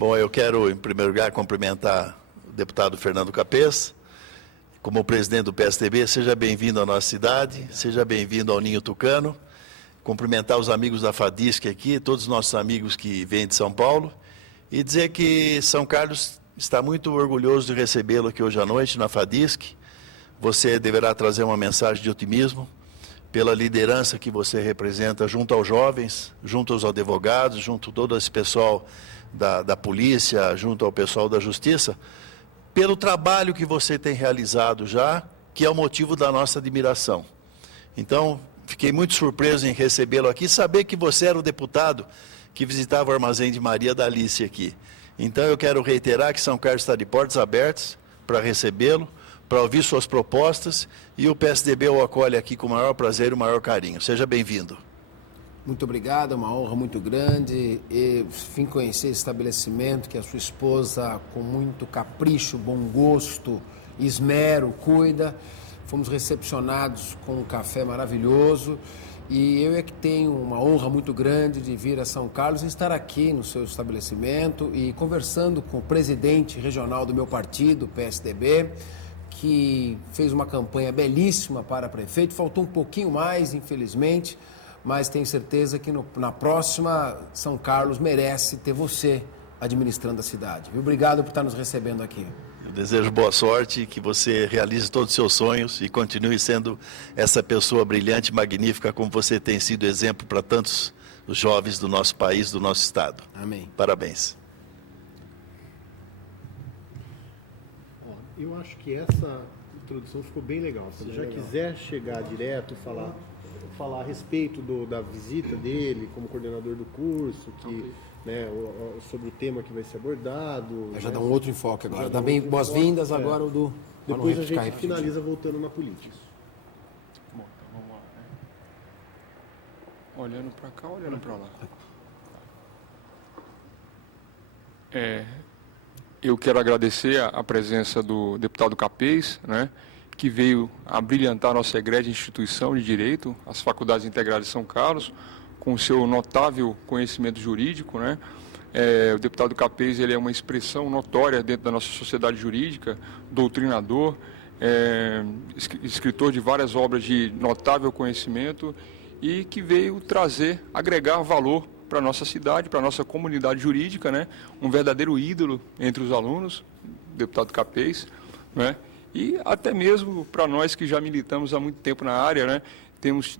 Bom, eu quero, em primeiro lugar, cumprimentar o deputado Fernando Capês. Como presidente do PSDB, seja bem-vindo à nossa cidade, seja bem-vindo ao Ninho Tucano. Cumprimentar os amigos da FADISC aqui, todos os nossos amigos que vêm de São Paulo, e dizer que São Carlos está muito orgulhoso de recebê-lo aqui hoje à noite na FADISC. Você deverá trazer uma mensagem de otimismo pela liderança que você representa junto aos jovens, junto aos advogados, junto a todo esse pessoal da polícia, junto ao pessoal da justiça, pelo trabalho que você tem realizado já, que é o motivo da nossa admiração. Então, fiquei muito surpreso em recebê-lo aqui, saber que você era o deputado que visitava o Armazém de Maria da Alice aqui. Então, eu quero reiterar que São Carlos está de portas abertas para recebê-lo, para ouvir suas propostas, e o PSDB o acolhe aqui com o maior prazer e o maior carinho. Seja bem-vindo. Muito obrigado, é uma honra muito grande. E vim conhecer esse estabelecimento que a sua esposa, com muito capricho, bom gosto, esmero, cuida. Fomos recepcionados com um café maravilhoso. E eu é que tenho uma honra muito grande de vir a São Carlos e estar aqui no seu estabelecimento e conversando com o presidente regional do meu partido, PSDB, que fez uma campanha belíssima para prefeito. Faltou um pouquinho mais, infelizmente, mas tenho certeza que na próxima, São Carlos merece ter você administrando a cidade. Obrigado por estar nos recebendo aqui. Eu desejo boa sorte, que você realize todos os seus sonhos e continue sendo essa pessoa brilhante, magnífica, como você tem sido exemplo para tantos jovens do nosso país, do nosso estado. Amém. Parabéns. Eu acho que essa introdução ficou bem legal. Se você já quiser chegar direto, falar a respeito da visita dele como coordenador do curso, que, né, sobre o tema que vai ser abordado. Já né? dá um outro enfoque agora. Dá bem boas-vindas agora o do... Depois a gente finaliza voltando na política. Bom, então vamos lá. Né? Olhando para cá, olhando para lá. Eu quero agradecer a presença do deputado Capês, né, que veio a brilhantar a nossa egrégia instituição de direito, as Faculdades Integradas de São Carlos, com o seu notável conhecimento jurídico, né? O deputado Capês, ele é uma expressão notória dentro da nossa sociedade jurídica, doutrinador, escritor de várias obras de notável conhecimento e que veio agregar valor para a nossa cidade, para a nossa comunidade jurídica, né? Um verdadeiro ídolo entre os alunos, deputado Capês, né? E até mesmo para nós que já militamos há muito tempo na área, né? Temos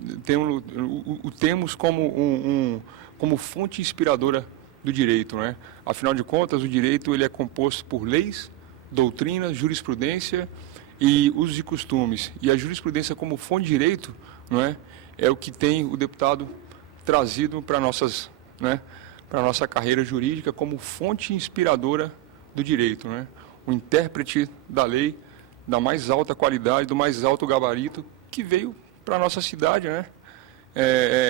como fonte inspiradora do direito, né? Afinal de contas, o direito ele é composto por leis, doutrinas, jurisprudência e usos e costumes. E a jurisprudência como fonte de direito, não é o que tem o deputado trazido para para a nossa carreira jurídica como fonte inspiradora do direito, né? O intérprete da lei da mais alta qualidade, do mais alto gabarito, que veio para a nossa cidade, né?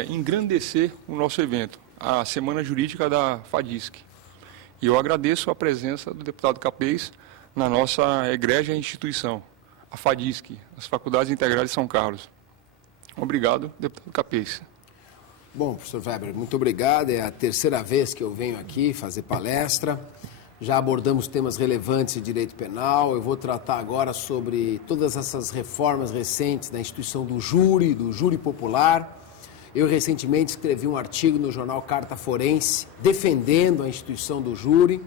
Engrandecer o nosso evento, a Semana Jurídica da FADISC. E eu agradeço a presença do deputado Capês na nossa egrégia instituição, a FADISC, as Faculdades Integradas de São Carlos. Obrigado, deputado Capês. Bom, professor Weber, muito obrigado. É a terceira vez que eu venho aqui fazer palestra. Já abordamos temas relevantes de direito penal. Eu vou tratar agora sobre todas essas reformas recentes da instituição do júri popular. Eu recentemente escrevi um artigo no jornal Carta Forense defendendo a instituição do júri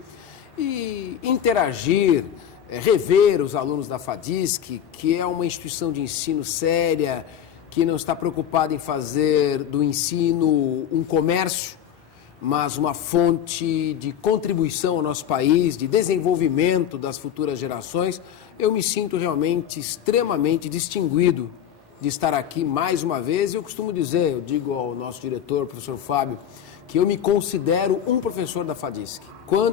e interagir, rever os alunos da FADISC, que é uma instituição de ensino séria, que não está preocupada em fazer do ensino um comércio, mas uma fonte de contribuição ao nosso país, de desenvolvimento das futuras gerações. Eu me sinto realmente extremamente distinguido de estar aqui mais uma vez. Eu costumo dizer, eu digo ao nosso diretor, professor Fábio, que eu me considero um professor da FADISC.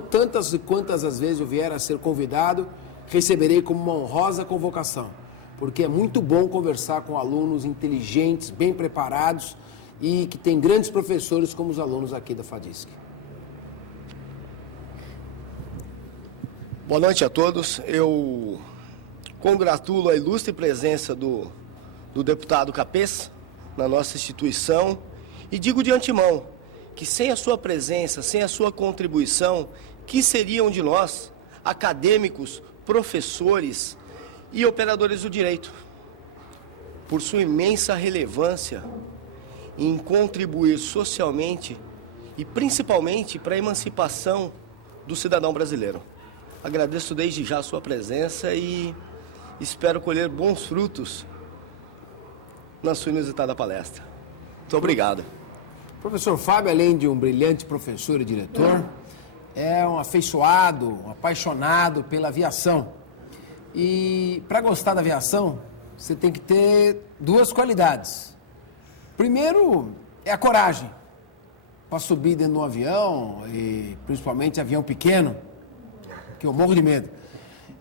Tantas e quantas as vezes eu vier a ser convidado, receberei como uma honrosa convocação, porque é muito bom conversar com alunos inteligentes, bem preparados e que têm grandes professores como os alunos aqui da FADISC. Boa noite a todos. Eu congratulo a ilustre presença do deputado Capês na nossa instituição e digo de antemão que sem a sua presença, sem a sua contribuição, que seriam de nós, acadêmicos, professores e operadores do direito, por sua imensa relevância em contribuir socialmente e principalmente para a emancipação do cidadão brasileiro. Agradeço desde já a sua presença e espero colher bons frutos na sua inusitada palestra. Muito obrigado. Professor Fábio, além de um brilhante professor e diretor, é um afeiçoado, um apaixonado pela aviação. E para gostar da aviação, você tem que ter duas qualidades. Primeiro é a coragem para subir dentro de um avião, e principalmente avião pequeno, que eu morro de medo.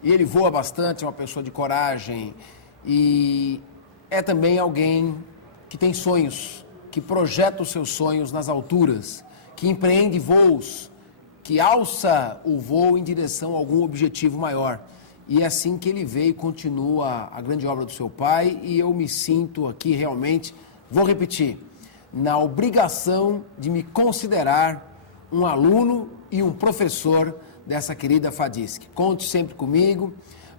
E ele voa bastante, é uma pessoa de coragem e é também alguém que tem sonhos, que projeta os seus sonhos nas alturas, que empreende voos, que alça o voo em direção a algum objetivo maior. E é assim que ele veio e continua a grande obra do seu pai, e eu me sinto aqui realmente, vou repetir, na obrigação de me considerar um aluno e um professor dessa querida FADISC. Conte sempre comigo,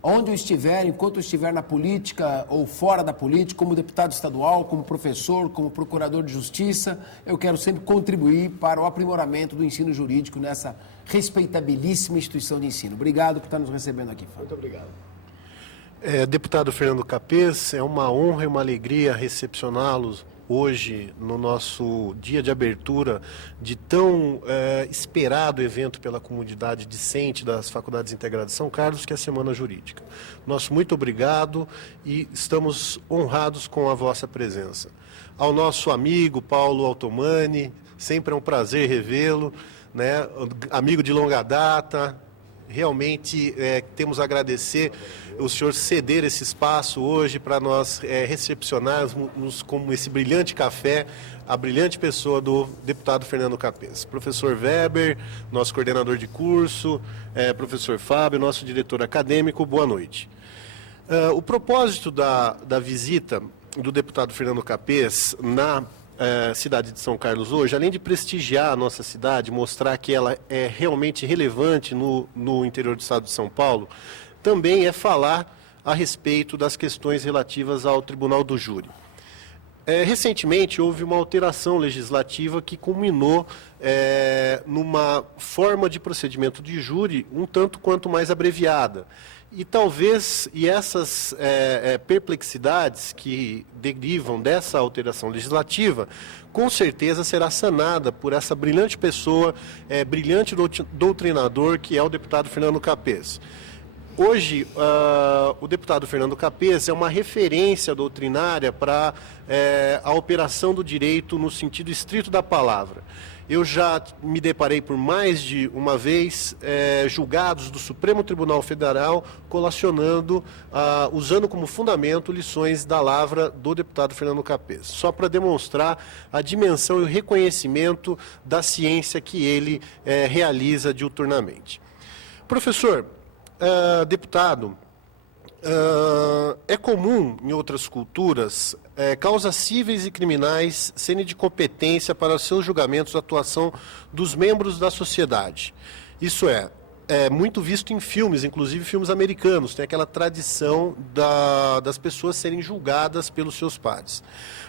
onde eu estiver, enquanto eu estiver na política ou fora da política, como deputado estadual, como professor, como procurador de justiça, eu quero sempre contribuir para o aprimoramento do ensino jurídico nessa respeitabilíssima instituição de ensino. Obrigado por estar nos recebendo aqui, Fábio. Muito obrigado. Deputado Fernando Capês, é uma honra e uma alegria recepcioná-los hoje no nosso dia de abertura de tão esperado evento pela comunidade discente das Faculdades Integradas de São Carlos, que é a Semana Jurídica. Nosso muito obrigado e estamos honrados com a vossa presença. Ao nosso amigo Paulo Altomani, sempre é um prazer revê-lo, né? Amigo de longa data. Realmente temos a agradecer o senhor ceder esse espaço hoje para nós recepcionarmos com esse brilhante café a brilhante pessoa do deputado Fernando Capês. Professor Weber, nosso coordenador de curso, professor Fábio, nosso diretor acadêmico, boa noite. O propósito da visita do deputado Fernando Capês na cidade de São Carlos hoje, além de prestigiar a nossa cidade, mostrar que ela é realmente relevante no interior do estado de São Paulo, também é falar a respeito das questões relativas ao Tribunal do Júri. Recentemente houve uma alteração legislativa que culminou numa forma de procedimento de júri um tanto quanto mais abreviada. E talvez, essas perplexidades que derivam dessa alteração legislativa, com certeza será sanada por essa brilhante pessoa, brilhante doutrinador, que é o deputado Fernando Capês. Hoje, o deputado Fernando Capês é uma referência doutrinária para a operação do direito no sentido estrito da palavra. Eu já me deparei por mais de uma vez julgados do Supremo Tribunal Federal colacionando, usando como fundamento lições da lavra do deputado Fernando Capês, só para demonstrar a dimensão e o reconhecimento da ciência que ele realiza diuturnamente. Professor, deputado, é comum em outras culturas causas cíveis e criminais serem de competência para os seus julgamentos da atuação dos membros da sociedade. Isso é muito visto em filmes, inclusive filmes americanos, tem aquela tradição das pessoas serem julgadas pelos seus pares.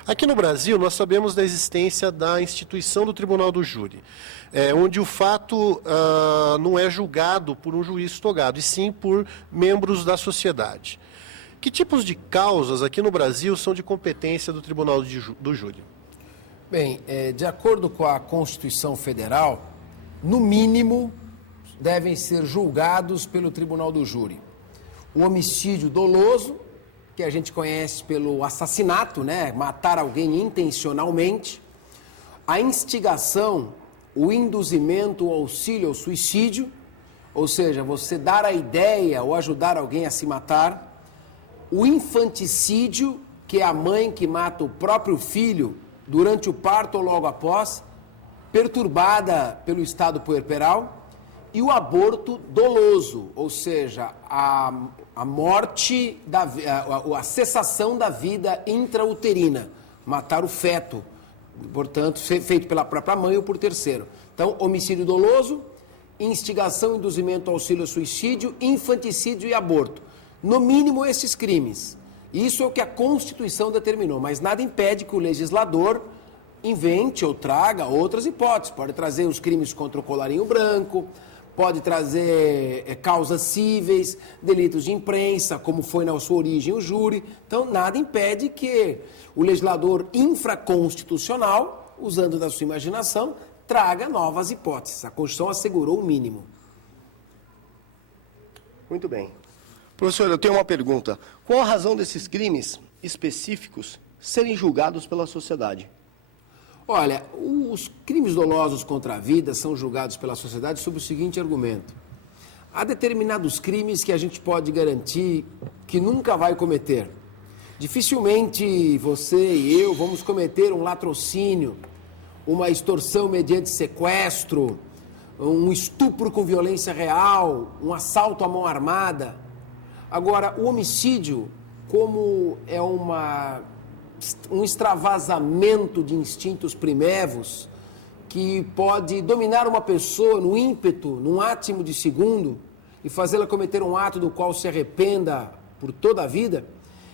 Aqui no Brasil, nós sabemos da existência da instituição do Tribunal do Júri, onde o fato não é julgado por um juiz togado, e sim por membros da sociedade. Que tipos de causas aqui no Brasil são de competência do Tribunal do Júri? Bem, de acordo com a Constituição Federal, no mínimo devem ser julgados pelo Tribunal do Júri o homicídio doloso, que a gente conhece pelo assassinato, né? Matar alguém intencionalmente, a instigação, o induzimento, o auxílio ao suicídio, ou seja, você dar a ideia ou ajudar alguém a se matar, o infanticídio, que é a mãe que mata o próprio filho durante o parto ou logo após, perturbada pelo estado puerperal, e o aborto doloso, ou seja, a morte, a cessação da vida intrauterina, matar o feto, portanto, ser feito pela própria mãe ou por terceiro. Então, homicídio doloso, instigação, induzimento, auxílio ao suicídio, infanticídio e aborto. No mínimo, esses crimes. Isso é o que a Constituição determinou, mas nada impede que o legislador invente ou traga outras hipóteses. Pode trazer os crimes contra o colarinho branco, pode trazer causas cíveis, delitos de imprensa, como foi na sua origem o júri. Então, nada impede que o legislador infraconstitucional, usando da sua imaginação, traga novas hipóteses. A Constituição assegurou o mínimo. Muito bem. Professor, eu tenho uma pergunta. Qual a razão desses crimes específicos serem julgados pela sociedade? Olha, os crimes dolosos contra a vida são julgados pela sociedade sob o seguinte argumento. Há determinados crimes que a gente pode garantir que nunca vai cometer. Dificilmente você e eu vamos cometer um latrocínio, uma extorsão mediante sequestro, um estupro com violência real, um assalto à mão armada. Agora, o homicídio, como é um extravasamento de instintos primevos que pode dominar uma pessoa no ímpeto, num átimo de segundo, e fazê-la cometer um ato do qual se arrependa por toda a vida,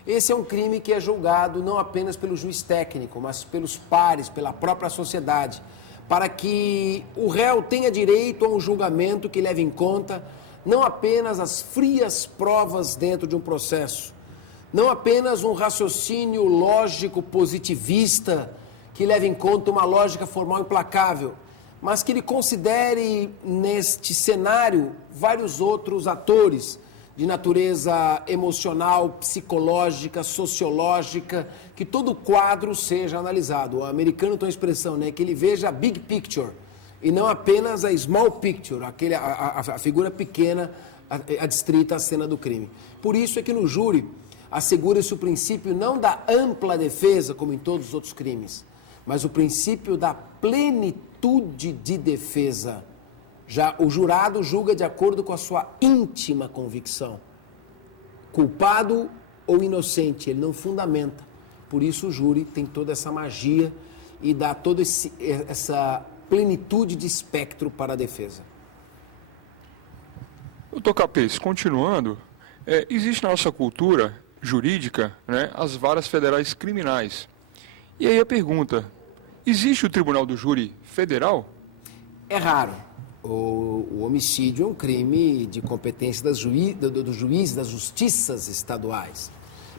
esse é um crime que é julgado não apenas pelo juiz técnico, mas pelos pares, pela própria sociedade, para que o réu tenha direito a um julgamento que leve em conta não apenas as frias provas dentro de um processo, não apenas um raciocínio lógico positivista que leve em conta uma lógica formal implacável, mas que ele considere neste cenário vários outros atores de natureza emocional, psicológica, sociológica, que todo o quadro seja analisado. O americano tem uma expressão, né, que ele veja a big picture e não apenas a small picture, a figura pequena adstrita à cena do crime. Por isso é que no júri assegura-se o princípio não da ampla defesa, como em todos os outros crimes, mas o princípio da plenitude de defesa. Já o jurado julga de acordo com a sua íntima convicção. Culpado ou inocente, ele não fundamenta. Por isso o júri tem toda essa magia e dá toda essa plenitude de espectro para a defesa. Doutor Capês, continuando, existe na nossa cultura jurídica, né, as varas federais criminais. E aí a pergunta, existe o Tribunal do Júri Federal? É raro. O homicídio é um crime de competência do juiz das justiças estaduais.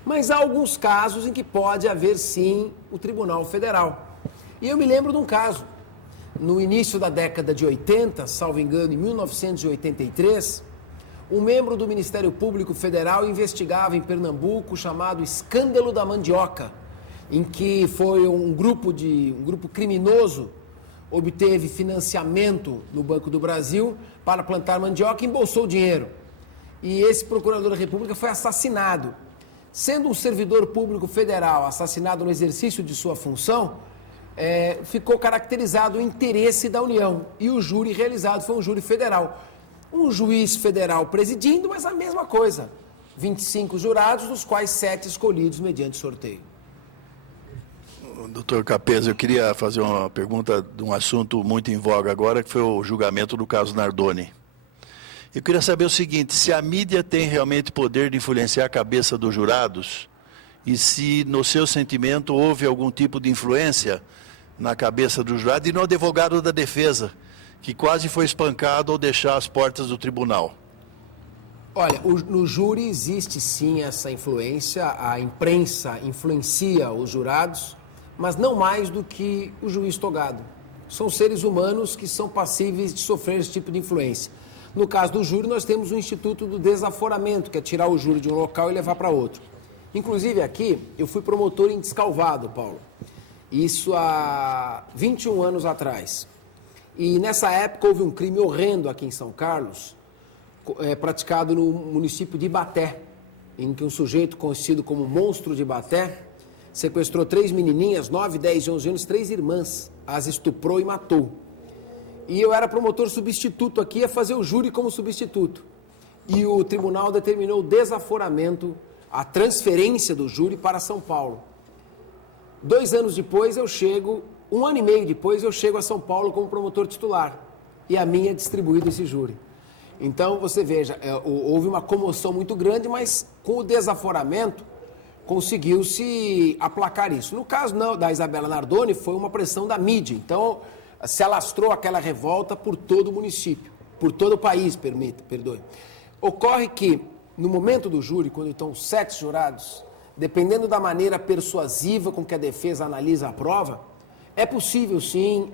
Mas há alguns casos em que pode haver, sim, o Tribunal Federal. E eu me lembro de um caso. No início da década de 80, salvo engano, em 1983, um membro do Ministério Público Federal investigava em Pernambuco o chamado Escândalo da Mandioca, em que foi um grupo criminoso obteve financiamento no Banco do Brasil para plantar mandioca e embolsou o dinheiro. E esse procurador da República foi assassinado. Sendo um servidor público federal assassinado no exercício de sua função, ficou caracterizado o interesse da União. E o júri realizado foi um júri federal. Um juiz federal presidindo, mas a mesma coisa. 25 jurados, dos quais 7 escolhidos mediante sorteio. Doutor Capês, eu queria fazer uma pergunta de um assunto muito em voga agora, que foi o julgamento do caso Nardoni. Eu queria saber o seguinte, se a mídia tem realmente poder de influenciar a cabeça dos jurados, e se, no seu sentimento, houve algum tipo de influência na cabeça do jurado e no advogado da defesa, que quase foi espancado ao deixar as portas do tribunal. Olha, no júri existe sim essa influência, a imprensa influencia os jurados, mas não mais do que o juiz togado. São seres humanos que são passíveis de sofrer esse tipo de influência. No caso do júri, nós temos o Instituto do Desaforamento, que é tirar o júri de um local e levar para outro. Inclusive aqui, eu fui promotor em Descalvado, Paulo. Isso há 21 anos atrás. E nessa época houve um crime horrendo aqui em São Carlos, praticado no município de Ibaté, em que um sujeito conhecido como Monstro de Ibaté sequestrou 3 menininhas, 9, 10 e 11 anos, 3 irmãs, as estuprou e matou. E eu era promotor substituto aqui, ia fazer o júri como substituto. E o tribunal determinou o desaforamento, a transferência do júri para São Paulo. 2 anos depois eu chego, 1 ano e meio depois eu chego a São Paulo como promotor titular. e a mim é distribuído esse júri. Então, você veja, houve uma comoção muito grande, mas com o desaforamento conseguiu-se aplacar isso. No caso da Isabela Nardoni, foi uma pressão da mídia. Então, se alastrou aquela revolta por todo o município, por todo o país, perdoe. Ocorre que, no momento do júri, quando estão 7 jurados, dependendo da maneira persuasiva com que a defesa analisa a prova, é possível, sim,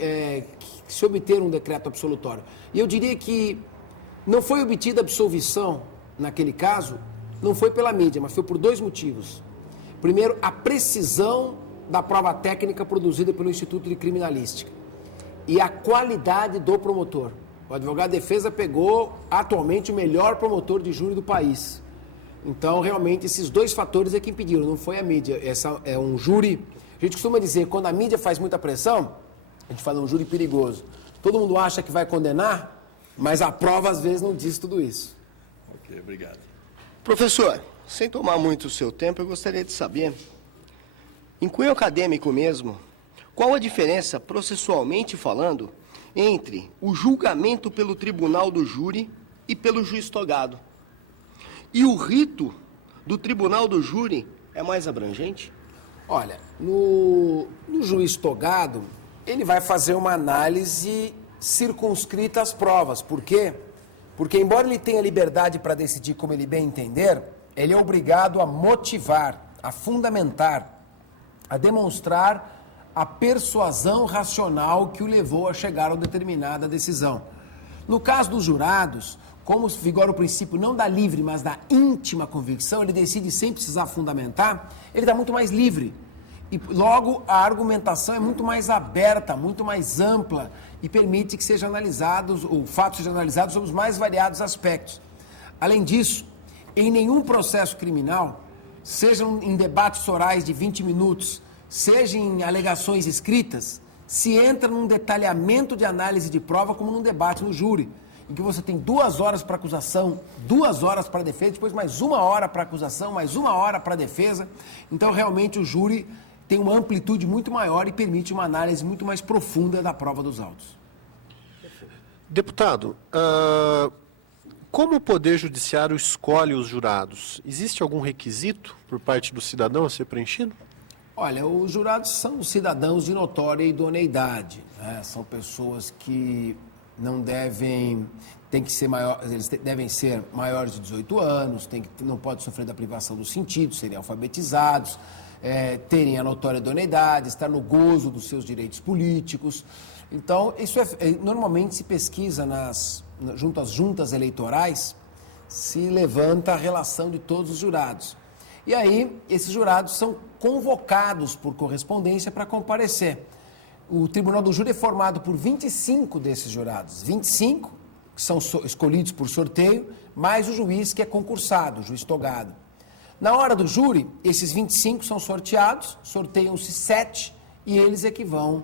se obter um decreto absolutório. E eu diria que não foi obtida absolvição, naquele caso, não foi pela mídia, mas foi por 2 motivos. Primeiro, a precisão da prova técnica produzida pelo Instituto de Criminalística e a qualidade do promotor. O advogado de defesa pegou, atualmente, o melhor promotor de júri do país. Então, realmente, esses 2 fatores é que impediram, não foi a mídia. Essa é um júri... A gente costuma dizer, quando a mídia faz muita pressão, a gente fala um júri perigoso. Todo mundo acha que vai condenar, mas a prova, às vezes, não diz tudo isso. Ok, obrigado. Professor, sem tomar muito o seu tempo, eu gostaria de saber, em cunho acadêmico mesmo, qual a diferença, processualmente falando, entre o julgamento pelo tribunal do júri e pelo juiz togado? E o rito do tribunal do júri é mais abrangente? Olha, no juiz togado, ele vai fazer uma análise circunscrita às provas. Por quê? Porque, embora ele tenha liberdade para decidir como ele bem entender, ele é obrigado a motivar, a fundamentar, a demonstrar a persuasão racional que o levou a chegar a determinada decisão. No caso dos jurados, como vigora o princípio não da livre, mas da íntima convicção, ele decide sem precisar fundamentar, ele está muito mais livre. E logo a argumentação é muito mais aberta, muito mais ampla e permite que sejam analisados, o fato seja analisado sobre os mais variados aspectos. Além disso, em nenhum processo criminal, sejam em debates orais de 20 minutos, seja em alegações escritas, se entra num detalhamento de análise de prova como num debate no júri, em que você tem 2 horas para acusação, 2 horas para defesa, depois mais 1 hora para acusação, mais 1 hora para defesa. Então, realmente, o júri tem uma amplitude muito maior e permite uma análise muito mais profunda da prova dos autos. Deputado, como o Poder Judiciário escolhe os jurados? Existe algum requisito por parte do cidadão a ser preenchido? Olha, os jurados são cidadãos de notória idoneidade, né? São pessoas que não devem, eles devem ser maiores de 18 anos, não podem sofrer da privação dos sentidos, serem alfabetizados, terem a notória idoneidade, estar no gozo dos seus direitos políticos. Então, isso normalmente se pesquisa junto às juntas eleitorais, se levanta a relação de todos os jurados. E aí, esses jurados são convocados por correspondência para comparecer. O Tribunal do Júri é formado por 25 desses jurados. 25 que são escolhidos por sorteio, mais o juiz que é concursado, o juiz togado. Na hora do júri, esses 25 são sorteados, sorteiam-se 7 e eles é que vão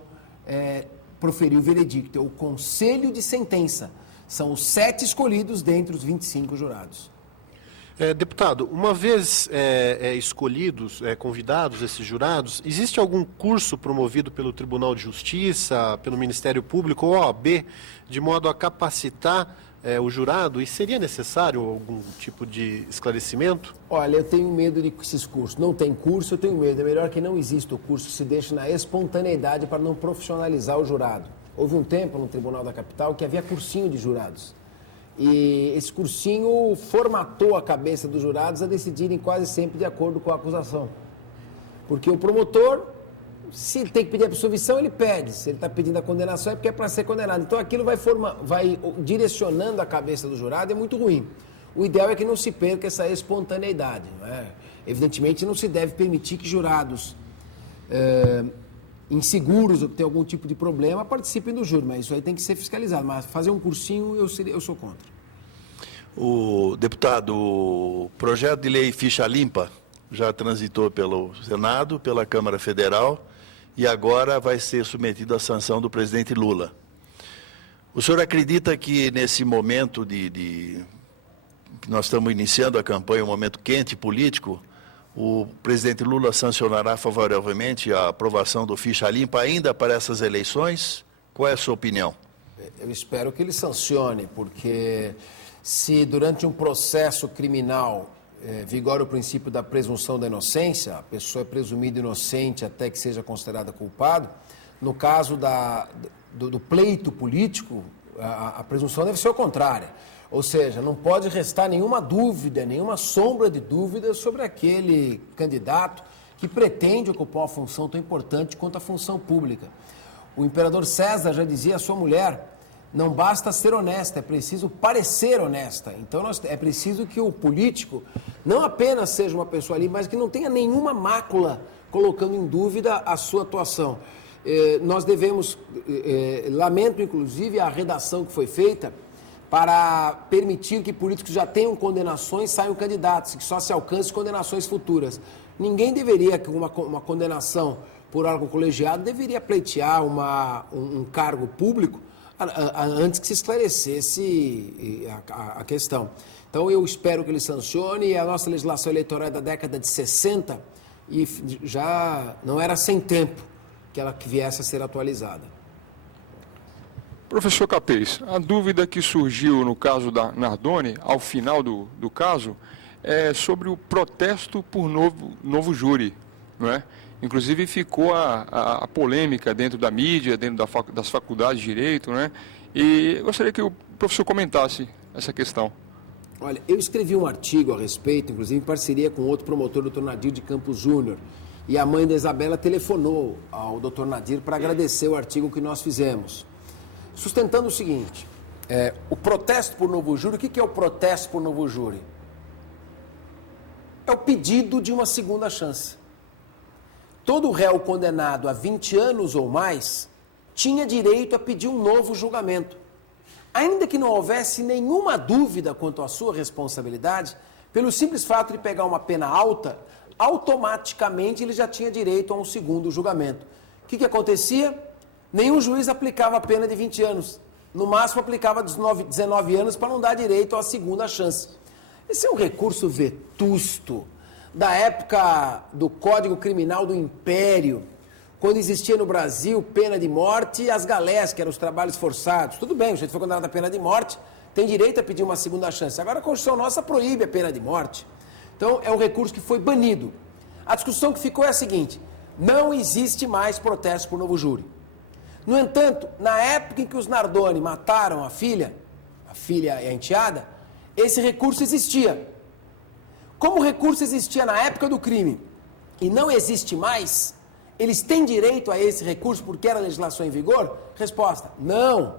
proferir o veredicto. É o conselho de sentença. São os 7 escolhidos dentre os 25 jurados. Deputado, uma vez escolhidos, convidados esses jurados, existe algum curso promovido pelo Tribunal de Justiça, pelo Ministério Público ou OAB, de modo a capacitar o jurado? E seria necessário algum tipo de esclarecimento? Olha, eu tenho medo desses cursos. Não tem curso, eu tenho medo. É melhor que não exista o curso, se deixe na espontaneidade para não profissionalizar o jurado. Houve um tempo no Tribunal da Capital que havia cursinho de jurados. E esse cursinho formatou a cabeça dos jurados a decidirem quase sempre de acordo com a acusação. Porque o promotor, se ele tem que pedir absolvição, ele pede. Se ele está pedindo a condenação, é porque é para ser condenado. Então aquilo vai direcionando a cabeça do jurado, é muito ruim. O ideal é que não se perca essa espontaneidade. Não é? Evidentemente, não se deve permitir que jurados inseguros ou que têm algum tipo de problema participem do júri, mas isso aí tem que ser fiscalizado. Mas fazer um cursinho, eu sou contra. O deputado, o projeto de lei Ficha Limpa já transitou pelo Senado, pela Câmara Federal e agora vai ser submetido à sanção do presidente Lula. O senhor acredita que nesse momento que nós estamos iniciando a campanha, um momento quente político, o presidente Lula sancionará favoravelmente a aprovação do Ficha Limpa ainda para essas eleições? Qual é a sua opinião? Eu espero que ele sancione, porque se durante um processo criminal vigora o princípio da presunção da inocência, a pessoa é presumida inocente até que seja considerada culpada, no caso do pleito político, a presunção deve ser o contrária. Ou seja, não pode restar nenhuma dúvida, nenhuma sombra de dúvida sobre aquele candidato que pretende ocupar uma função tão importante quanto a função pública. O imperador César já dizia à sua mulher: não basta ser honesta, é preciso parecer honesta. Então é preciso que o político não apenas seja uma pessoa ali, mas que não tenha nenhuma mácula colocando em dúvida a sua atuação. Nós devemos, lamento inclusive a redação que foi feita para permitir que políticos já tenham condenações saiam candidatos, que só se alcance condenações futuras. Ninguém deveria, com uma condenação por órgão colegiado, deveria pleitear um cargo público antes que se esclarecesse a questão. Então eu espero que ele sancione. A nossa legislação eleitoral é da década de 60 e já não era sem tempo que ela viesse a ser atualizada. Professor Capês, a dúvida que surgiu no caso da Nardoni, ao final do caso, é sobre o protesto por novo júri, não é? Inclusive ficou a polêmica dentro da mídia, dentro das faculdades de Direito, né? E eu gostaria que o professor comentasse essa questão. Olha, eu escrevi um artigo a respeito, inclusive em parceria com outro promotor, o Dr. Nadir de Campos Júnior, e a mãe da Isabela telefonou ao Dr. Nadir para agradecer o artigo que nós fizemos, sustentando o seguinte: o protesto por novo júri. O que é o protesto por novo júri? É o pedido de uma segunda chance. Todo réu condenado a 20 anos ou mais tinha direito a pedir um novo julgamento. Ainda que não houvesse nenhuma dúvida quanto à sua responsabilidade, pelo simples fato de pegar uma pena alta, automaticamente ele já tinha direito a um segundo julgamento. O que acontecia? Nenhum juiz aplicava a pena de 20 anos. No máximo aplicava 19 anos para não dar direito à segunda chance. Esse é um recurso vetusto da época do Código Criminal do Império, quando existia no Brasil pena de morte e as galés, que eram os trabalhos forçados. Tudo bem, o sujeito foi condenado à pena de morte, tem direito a pedir uma segunda chance. Agora a Constituição nossa proíbe a pena de morte. Então é um recurso que foi banido. A discussão que ficou é a seguinte: não existe mais protesto por novo júri. No entanto, na época em que os Nardoni mataram a filha e a enteada, esse recurso existia. Como o recurso existia na época do crime e não existe mais, eles têm direito a esse recurso porque era a legislação em vigor? Resposta: não.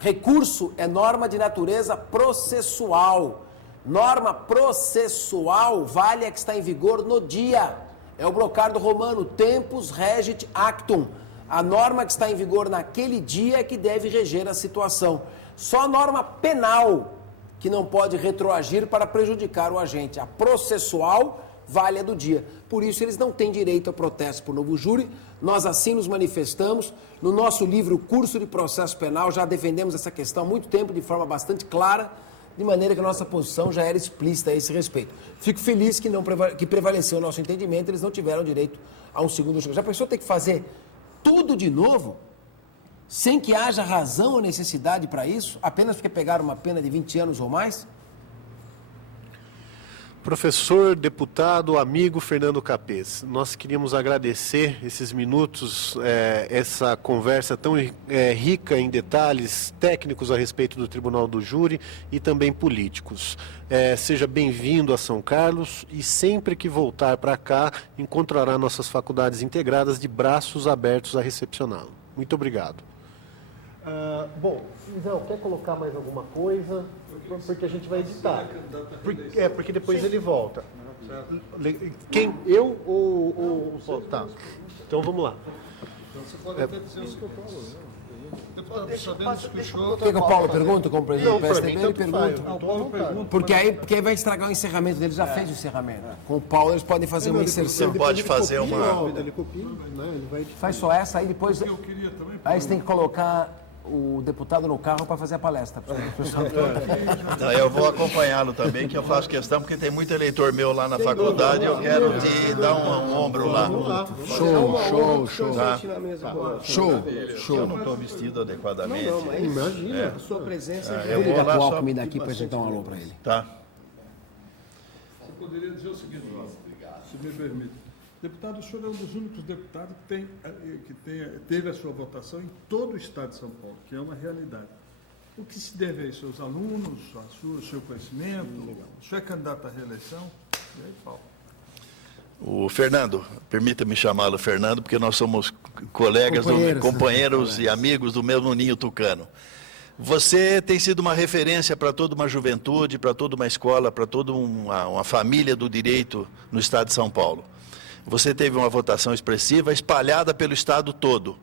Recurso é norma de natureza processual. Norma processual vale a que está em vigor no dia. É o brocardo romano, tempus regit actum. A norma que está em vigor naquele dia é que deve reger a situação. Só a norma penal que não pode retroagir para prejudicar o agente. A processual vale a do dia. Por isso, eles não têm direito a protesto por novo júri. Nós assim nos manifestamos. No nosso livro, Curso de Processo Penal, já defendemos essa questão há muito tempo, de forma bastante clara, de maneira que a nossa posição já era explícita a esse respeito. Fico feliz que prevaleceu o nosso entendimento, eles não tiveram direito a um segundo julgamento. Já pensou ter que fazer tudo de novo, sem que haja razão ou necessidade para isso, apenas porque pegaram uma pena de 20 anos ou mais? Professor, deputado, amigo Fernando Capês, nós queríamos agradecer esses minutos, essa conversa tão rica em detalhes técnicos a respeito do Tribunal do Júri e também políticos. Seja bem-vindo a São Carlos e sempre que voltar para cá encontrará nossas faculdades integradas de braços abertos a recepcioná-lo. Muito obrigado. Bom, Isão, quer colocar mais alguma coisa? Porque a gente vai editar. Porque depois ele volta. Quem? Eu ou tá. Então vamos lá. O que o Paulo pergunta como presidente do PSDB? Ele pergunta. Porque aí vai estragar o encerramento dele, já fez o encerramento. Com o Paulo eles podem fazer uma inserção. Você pode fazer uma... Faz só essa, aí depois... Aí você tem que colocar o deputado no carro para fazer a palestra. Não, eu vou acompanhá-lo também, que eu faço questão, porque tem muito eleitor meu lá na faculdade, eu quero te dar um ombro lá. Show. Tá? Show. Eu não estou vestido adequadamente. Não, mas Imagina. a sua presença Eu já vou Liga lá pro só- Alckmin daqui para gente dar um alô para ele. Tá? Eu poderia dizer o seguinte, se me permite. Deputado, o senhor é um dos únicos deputados teve a sua votação em todo o estado de São Paulo, que é uma realidade. O que se deve aí? Seus alunos, o seu conhecimento? O senhor é candidato à reeleição? E aí, Paulo? O Fernando, permita-me chamá-lo Fernando, porque nós somos colegas, companheiros e amigos do mesmo ninho tucano. Você tem sido uma referência para toda uma juventude, para toda uma escola, para toda uma família do direito no estado de São Paulo. Você teve uma votação expressiva, espalhada pelo estado todo.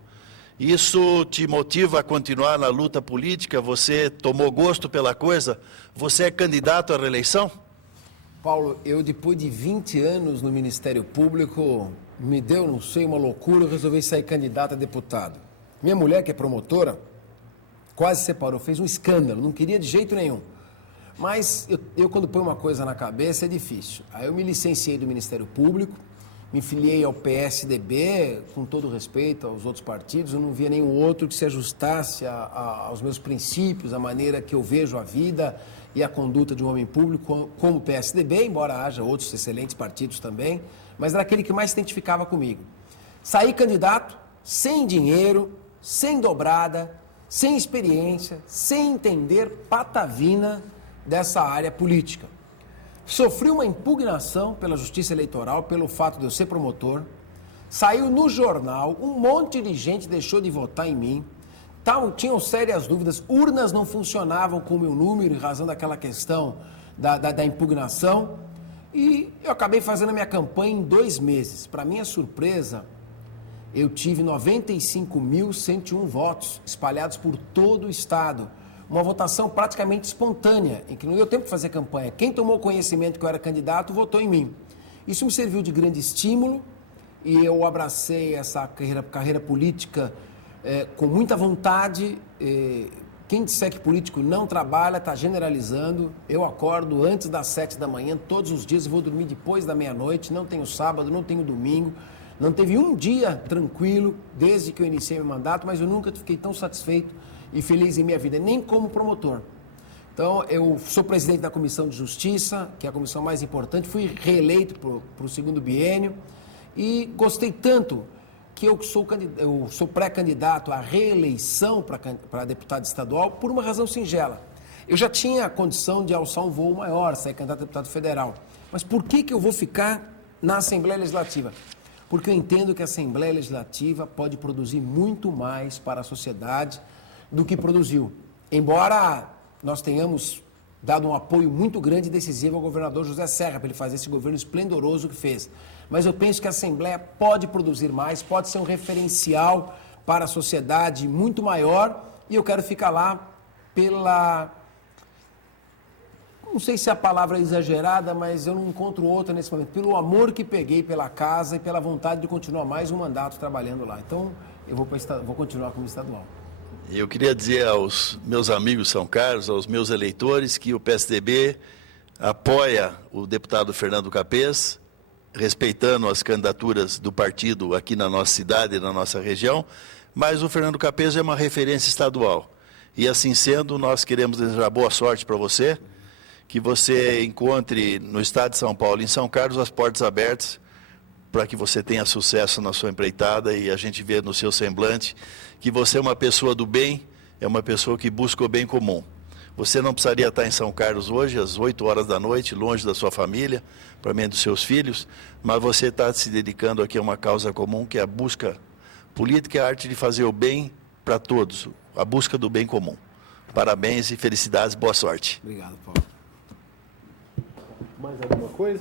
Isso te motiva a continuar na luta política? Você tomou gosto pela coisa? Você é candidato à reeleição? Paulo, eu depois de 20 anos no Ministério Público, me deu, não sei, uma loucura, eu resolvi sair candidato a deputado. Minha mulher, que é promotora, quase separou, fez um escândalo, não queria de jeito nenhum. Mas eu quando ponho uma coisa na cabeça é difícil. Aí eu me licenciei do Ministério Público, me filiei ao PSDB, com todo respeito aos outros partidos, eu não via nenhum outro que se ajustasse aos meus princípios, a maneira que eu vejo a vida e a conduta de um homem público como o PSDB, embora haja outros excelentes partidos também, mas era aquele que mais se identificava comigo. Saí candidato, sem dinheiro, sem dobrada, sem experiência, sem entender patavina dessa área política. Sofri uma impugnação pela Justiça Eleitoral pelo fato de eu ser promotor. Saiu no jornal, um monte de gente deixou de votar em mim. Tinham sérias dúvidas, urnas não funcionavam com o meu número em razão daquela questão da impugnação. E eu acabei fazendo a minha campanha em 2 meses. Para minha surpresa, eu tive 95.101 votos espalhados por todo o estado. Uma votação praticamente espontânea, em que não deu tempo de fazer campanha. Quem tomou conhecimento que eu era candidato, votou em mim. Isso me serviu de grande estímulo e eu abracei essa carreira política com muita vontade. Quem disser que político não trabalha, está generalizando. Eu acordo antes das 7 da manhã, todos os dias, e vou dormir depois da meia-noite. Não tenho sábado, não tenho domingo. Não teve um dia tranquilo desde que eu iniciei meu mandato, mas eu nunca fiquei tão satisfeito e feliz em minha vida, nem como promotor. Então, eu sou presidente da Comissão de Justiça, que é a comissão mais importante, fui reeleito para o 2º biênio e gostei tanto que eu sou pré-candidato à reeleição para deputado estadual por uma razão singela. Eu já tinha a condição de alçar um voo maior, ser candidato a deputado federal. Mas por que eu vou ficar na Assembleia Legislativa? Porque eu entendo que a Assembleia Legislativa pode produzir muito mais para a sociedade do que produziu. Embora nós tenhamos dado um apoio muito grande e decisivo ao governador José Serra para ele fazer esse governo esplendoroso que fez. Mas eu penso que a Assembleia pode produzir mais, pode ser um referencial para a sociedade muito maior e eu quero ficar lá pela... Não sei se a palavra é exagerada, mas eu não encontro outra nesse momento. Pelo amor que peguei pela casa e pela vontade de continuar mais um mandato trabalhando lá. Então, eu vou continuar como estadual. Eu queria dizer aos meus amigos São Carlos, aos meus eleitores, que o PSDB apoia o deputado Fernando Capês, respeitando as candidaturas do partido aqui na nossa cidade e na nossa região, mas o Fernando Capês é uma referência estadual. E assim sendo, nós queremos desejar boa sorte para você, que você encontre no estado de São Paulo, em São Carlos, as portas abertas para que você tenha sucesso na sua empreitada e a gente vê no seu semblante que você é uma pessoa do bem, é uma pessoa que busca o bem comum. Você não precisaria estar em São Carlos hoje, às 8 horas da noite, longe da sua família, para mim dos seus filhos, mas você está se dedicando aqui a uma causa comum, que é a busca política e a arte de fazer o bem para todos, a busca do bem comum. Parabéns e felicidades, boa sorte. Obrigado, Paulo. Mais alguma coisa?